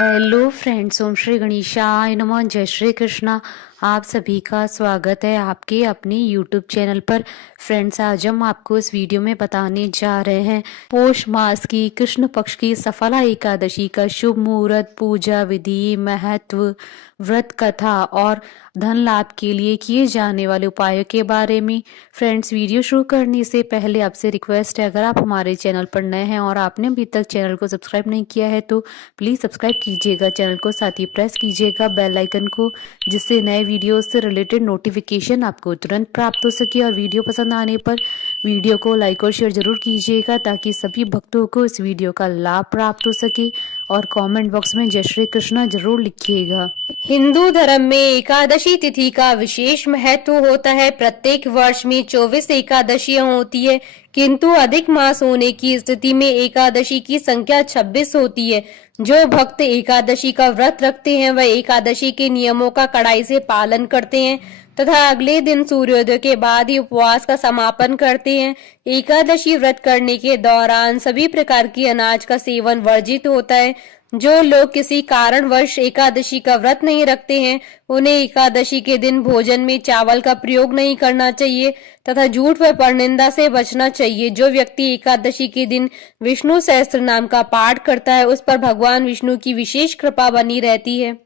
Hello friends, ओम श्री गणेशाय नमः। जय श्री कृष्णा। आप सभी का स्वागत है आपके अपने यूट्यूब चैनल पर। फ्रेंड्स, आज हम आपको इस वीडियो में बताने जा रहे हैं पौष मास की कृष्ण पक्ष की सफला एकादशी का शुभ मुहूर्त, पूजा विधि, महत्व, व्रत कथा और धन लाभ के लिए किए जाने वाले उपायों के बारे में। फ्रेंड्स, वीडियो शुरू करने से पहले आपसे रिक्वेस्ट है, अगर आप हमारे चैनल पर नए हैं और आपने अभी तक चैनल को सब्सक्राइब नहीं किया है तो प्लीज़ सब्सक्राइब कीजिएगा चैनल को, साथ ही प्रेस कीजिएगा बेल आइकन को, जिससे नए वीडियो से रिलेटेड नोटिफिकेशन आपको तुरंत प्राप्त हो सके। और वीडियो पसंद आने पर वीडियो को लाइक और शेयर जरूर कीजिएगा ताकि सभी भक्तों को इस वीडियो का लाभ प्राप्त हो सके। और कमेंट बॉक्स में जय श्री कृष्णा जरूर लिखिएगा। हिंदू धर्म में एकादशी तिथि का विशेष महत्व होता है। प्रत्येक वर्ष में 24 एकादशियां होती है, किंतु अधिक मास होने की स्थिति में एकादशी की संख्या 26 होती है। जो भक्त एकादशी का व्रत रखते हैं वह एकादशी के नियमों का कड़ाई से पालन करते हैं तथा अगले दिन सूर्योदय के बाद ही उपवास का समापन करते हैं। एकादशी व्रत करने के दौरान सभी प्रकार के अनाज का सेवन वर्जित होता है। जो लोग किसी कारणवश एकादशी का व्रत नहीं रखते हैं उन्हें एकादशी के दिन भोजन में चावल का प्रयोग नहीं करना चाहिए तथा झूठ व परनिंदा से बचना चाहिए। जो व्यक्ति एकादशी के दिन विष्णु सहस्त्र नाम का पाठ करता है उस पर भगवान विष्णु की विशेष कृपा बनी रहती है।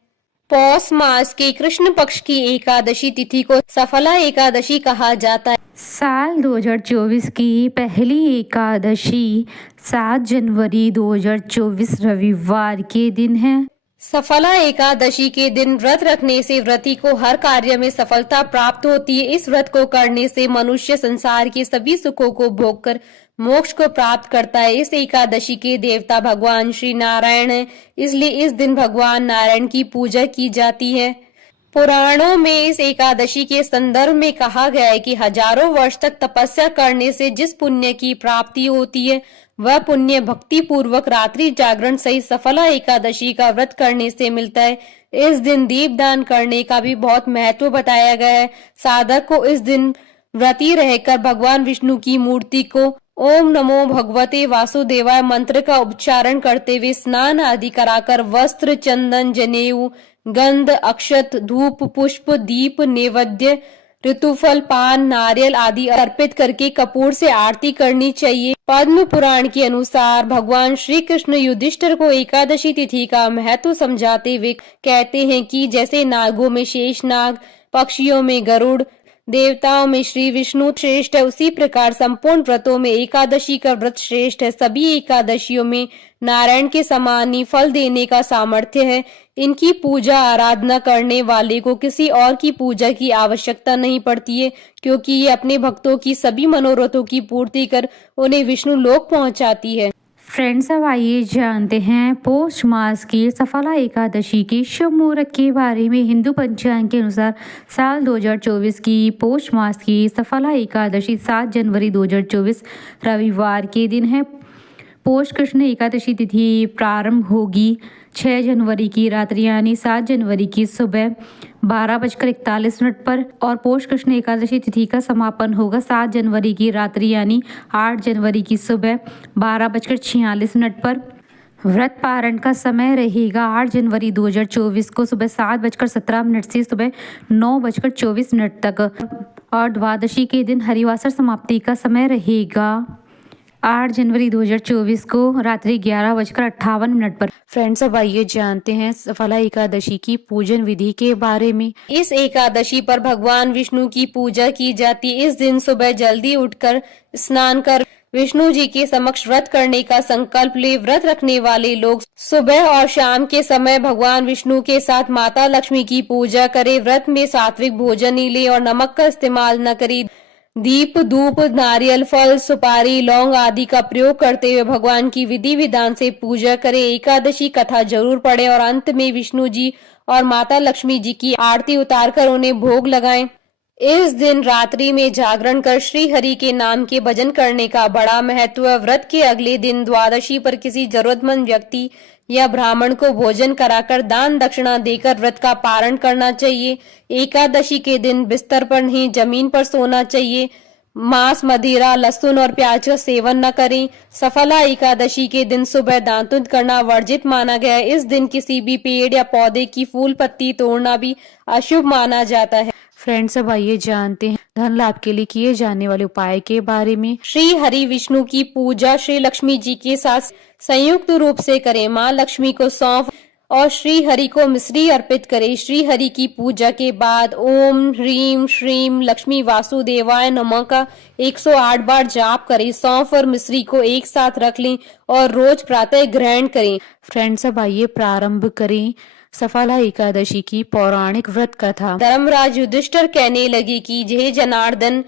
पौष मास के कृष्ण पक्ष की एकादशी तिथि को सफला एकादशी कहा जाता है। साल 2024 की पहली एकादशी 7 जनवरी 2024 रविवार के दिन है। सफला एकादशी के दिन व्रत रखने से व्रती को हर कार्य में सफलता प्राप्त होती है। इस व्रत को करने से मनुष्य संसार के सभी सुखों को भोगकर मोक्ष को प्राप्त करता है। इस एकादशी के देवता भगवान श्री नारायण हैं, इसलिए इस दिन भगवान नारायण की पूजा की जाती है। पुराणों में इस एकादशी के संदर्भ में कहा गया है कि हजारों वर्ष तक तपस्या करने से जिस पुण्य की प्राप्ति होती है वह पुण्य भक्ति पूर्वक रात्रि जागरण सहित सफला एकादशी का व्रत करने से मिलता है। इस दिन दीपदान करने का भी बहुत महत्व बताया गया है। साधक को इस दिन व्रती रहकर भगवान विष्णु की मूर्ति को ओम नमो भगवते वासुदेवाय मंत्र का उच्चारण करते हुए स्नान आदि कराकर वस्त्र, चंदन, जनेऊ, गंध, अक्षत, धूप, पुष्प, दीप, नैवेद्य, ऋतुफल, पान, नारियल आदि अर्पित करके कपूर से आरती करनी चाहिए। पद्म पुराण के अनुसार भगवान श्री कृष्ण युधिष्ठिर को एकादशी तिथि का महत्व समझाते हुए कहते हैं कि जैसे नागों में शेष नाग, पक्षियों में गरुड़, देवताओं में श्री विष्णु श्रेष्ठ है, उसी प्रकार संपूर्ण व्रतों में एकादशी का व्रत श्रेष्ठ है। सभी एकादशियों में नारायण के समान ही फल देने का सामर्थ्य है। इनकी पूजा आराधना करने वाले को किसी और की पूजा की आवश्यकता नहीं पड़ती है, क्योंकि ये अपने भक्तों की सभी मनोरथों की पूर्ति कर उन्हें विष्णु लोक पहुंचाती है। फ्रेंड्स, अब आइए जानते हैं पौष मास की सफला एकादशी के शुभ मुहूर्त के बारे में। हिंदू पंचांग के अनुसार साल 2024 की पौष मास की सफला एकादशी 7 जनवरी 2024 रविवार के दिन है। पौष कृष्ण एकादशी तिथि प्रारंभ होगी 6 जनवरी की रात्रि यानी 7 जनवरी की सुबह 12:41 पर और पौष कृष्ण एकादशी तिथि का समापन होगा 7 जनवरी की रात्रि यानी 8 जनवरी की सुबह 12:46 पर। व्रत पारण का समय रहेगा 8 जनवरी 2024 को सुबह 7:17 से सुबह 9:24 तक और द्वादशी के दिन हरिवासर समाप्ति का समय रहेगा 8 जनवरी 2024 को रात्रि 11:58 पर। फ्रेंड्स, अब आइए जानते हैं सफला एकादशी की पूजन विधि के बारे में। इस एकादशी पर भगवान विष्णु की पूजा की जाती है। इस दिन सुबह जल्दी उठकर स्नान कर विष्णु जी के समक्ष व्रत करने का संकल्प ले। व्रत रखने वाले लोग सुबह और शाम के समय भगवान विष्णु के साथ माता लक्ष्मी की पूजा करें। व्रत में सात्विक भोजन ही ले और नमक का इस्तेमाल न करें। दीप, धूप, नारियल, फल, सुपारी, लौंग आदि का प्रयोग करते हुए भगवान की विधि विधान से पूजा करें। एकादशी कथा जरूर पढ़ें और अंत में विष्णु जी और माता लक्ष्मी जी की आरती उतारकर उन्हें भोग लगाएं। इस दिन रात्रि में जागरण कर श्री हरि के नाम के भजन करने का बड़ा महत्व है। व्रत के अगले दिन द्वादशी पर किसी जरूरतमंद व्यक्ति या ब्राह्मण को भोजन कराकर दान दक्षिणा देकर व्रत का पारण करना चाहिए। एकादशी के दिन बिस्तर पर नहीं जमीन पर सोना चाहिए। मांस, मदिरा, लहसुन और प्याज का सेवन न करें। सफला एकादशी के दिन सुबह दांतुन करना वर्जित माना गया है। इस दिन किसी भी पेड़ या पौधे की फूल पत्ती तोड़ना भी अशुभ माना जाता है। फ्रेंड्स, अब आइए जानते हैं धन लाभ के लिए किए जाने वाले उपाय के बारे में। श्री हरि विष्णु की पूजा श्री लक्ष्मी जी के साथ संयुक्त रूप से करें। माँ लक्ष्मी को सौंफ और श्री हरि को मिश्री अर्पित करें। श्री हरि की पूजा के बाद ओम ह्रीम श्रीम लक्ष्मी वासुदेवाय नमः का 108 बार जाप करें। सौंफ और मिश्री को एक साथ रख लें और रोज प्रातः ग्रहण करें। फ्रेंड्स, अब आइए प्रारंभ करें सफला एकादशी की पौराणिक व्रत कथा। धर्मराज युधिष्ठिर कहने लगे कि जय जनार्दन,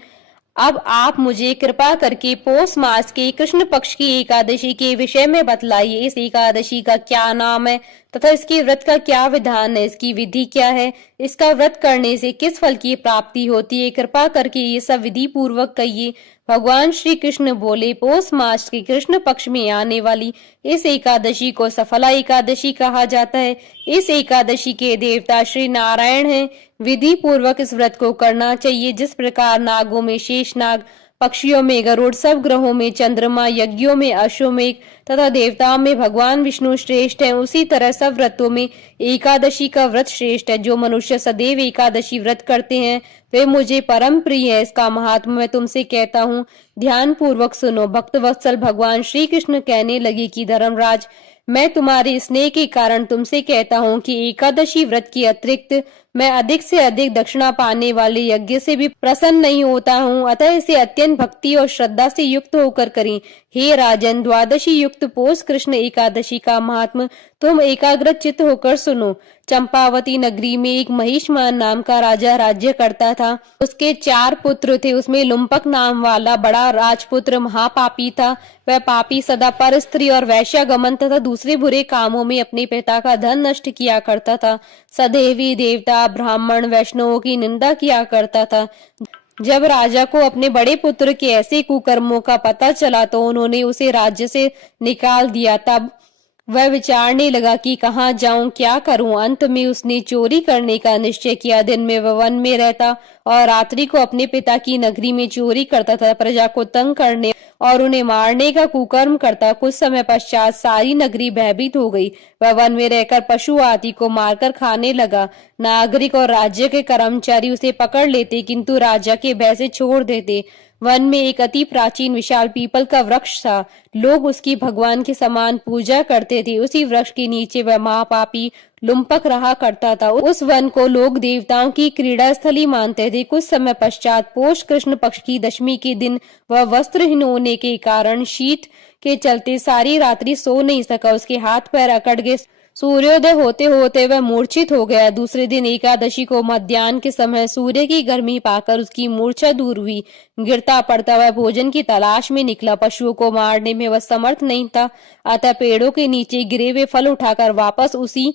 अब आप मुझे कृपा करके पौष मास के कृष्ण पक्ष की एकादशी के विषय में बतलाइए। इस एकादशी का क्या नाम है तथा इसकी व्रत का क्या विधान है, इसकी विधि क्या है, इसका व्रत करने से किस फल की प्राप्ति होती है, कृपा करके ये सब विधि पूर्वक कहिए। भगवान श्री कृष्ण बोले, पौष मास के कृष्ण पक्ष में आने वाली इस एकादशी को सफला एकादशी कहा जाता है। इस एकादशी के देवता श्री नारायण हैं। विधि पूर्वक इस व्रत को करना चाहिए। जिस प्रकार नागों में शेषनाग, पक्षियों में गरुड़, सब ग्रहों में चंद्रमा, यज्ञों में अश्वमेघ तथा देवताओं में भगवान विष्णु श्रेष्ठ हैं, उसी तरह सब व्रतों में एकादशी का व्रत श्रेष्ठ है। जो मनुष्य सदैव एकादशी व्रत करते हैं वे मुझे परम प्रिय है। इसका महात्मा मैं तुमसे कहता हूँ, ध्यान पूर्वक सुनो। भक्त वत्सल भगवान श्री कृष्ण कहने लगे कि धर्मराज, मैं तुम्हारे स्नेह के कारण तुमसे कहता हूँ कि एकादशी व्रत के अतिरिक्त मैं अधिक से अधिक दक्षिणा पाने वाले यज्ञ से भी प्रसन्न नहीं होता हूँ। अतः इसे अत्यंत भक्ति और श्रद्धा से युक्त होकर करें। हे राजन, द्वादशी युक्त पौष कृष्ण एकादशी का महात्म तुम एकाग्र चित्त होकर सुनो। चंपावती नगरी में एक महिषमान नाम का राजा राज्य करता था। उसके 4 पुत्र थे। उसमें लुम्पक नाम वाला बड़ा राजपुत्र महापापी था। वह पापी सदा पर स्त्री और वैश्यागमन तथा दूसरे बुरे कामों में अपने पिता का धन नष्ट किया करता था। सदैवी देवता, ब्राह्मण, वैष्णवों की निंदा किया करता था। जब राजा को अपने बड़े पुत्र के ऐसे कुकर्मों का पता चला तो उन्होंने उसे राज्य से निकाल दिया। तब वह विचारने लगा कि कहाँ जाऊं, क्या करूं। अंत में उसने चोरी करने का निश्चय किया। दिन में वह वन में रहता और रात्रि को अपने पिता की नगरी में चोरी करता था। प्रजा को तंग करने और उन्हें मारने का कुकर्म करता। कुछ समय पश्चात सारी नगरी भयभीत हो गई। वह वन में रहकर पशु आदि को मारकर खाने लगा। नागरिक और राज्य के कर्मचारी उसे पकड़ लेते किंतु राजा के भय से छोड़ देते। वन में एक अति प्राचीन विशाल पीपल का वृक्ष था। लोग उसकी भगवान के समान पूजा करते थे। उसी वृक्ष के नीचे वह महापापी लुम्पक रहा करता था। उस वन को लोग देवताओं की क्रीड़ा स्थली मानते थे। कुछ समय पश्चात पौष कृष्ण पक्ष की दशमी के दिन वह वस्त्रहीन होने के कारण शीत के चलते सारी रात्रि सो नहीं सका। उसके हाथ पैर अकड़ गए। सूर्योदय होते होते वह मूर्छित हो गया। दूसरे दिन एकादशी को मध्याह्न के समय सूर्य की गर्मी पाकर उसकी मूर्छा दूर हुई। गिरता पड़ता वह भोजन की तलाश में निकला। पशुओं को मारने में वह समर्थ नहीं था, अतः पेड़ों के नीचे गिरे हुए फल उठाकर वापस उसी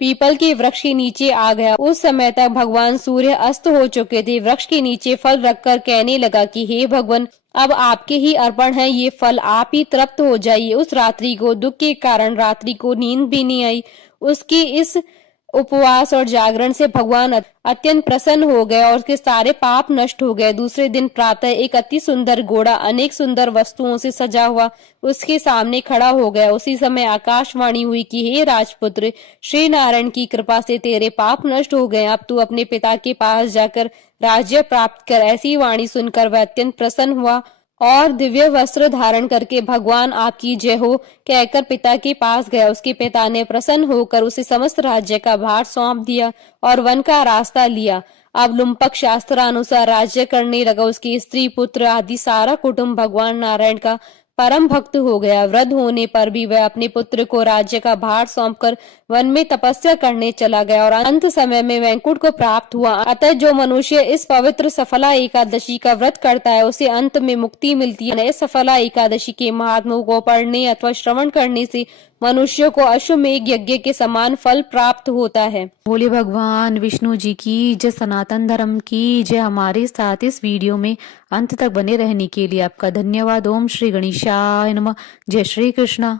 पीपल के वृक्ष के नीचे आ गया। उस समय तक भगवान सूर्य अस्त हो चुके थे। वृक्ष के नीचे फल रखकर कहने लगा कि हे भगवान, अब आपके ही अर्पण है ये फल, आप ही तृप्त हो जाइए। उस रात्रि को दुख के कारण रात्रि को नींद भी नहीं आई। उसकी इस उपवास और जागरण से भगवान अत्यंत प्रसन्न हो गए और उसके सारे पाप नष्ट हो गए। दूसरे दिन प्रातः एक अति सुंदर घोड़ा अनेक सुंदर वस्तुओं से सजा हुआ उसके सामने खड़ा हो गया। उसी समय आकाशवाणी हुई कि हे राजपुत्र, श्री नारायण की कृपा से तेरे पाप नष्ट हो गए। अब तू अपने पिता के पास जाकर राज्य प्राप्त कर। ऐसी वाणी सुनकर वह अत्यंत प्रसन्न हुआ और दिव्य वस्त्र धारण करके भगवान आपकी जय हो कहकर पिता के पास गया। उसके पिता ने प्रसन्न होकर उसे समस्त राज्य का भार सौंप दिया और वन का रास्ता लिया। अब लुम्पक शास्त्रानुसार राज्य करने लगा। उसकी स्त्री, पुत्र आदि सारा कुटुंब भगवान नारायण का परम भक्त हो गया। वृद्ध होने पर भी वह अपने पुत्र को राज्य का भार सौंपकर वन में तपस्या करने चला गया और अंत समय में वैकुंठ को प्राप्त हुआ। अतः जो मनुष्य इस पवित्र सफला एकादशी का व्रत करता है उसे अंत में मुक्ति मिलती है। इस सफला एकादशी के महात्म्यों को पढ़ने अथवा श्रवण करने से मनुष्य को अश्वमेघ यज्ञ के समान फल प्राप्त होता है। बोले भगवान विष्णु जी की जय, सनातन धर्म की जय। हमारे साथ इस वीडियो में अंत तक बने रहने के लिए आपका धन्यवाद। ओम श्री गणेशाय नमः। जय श्री कृष्णा।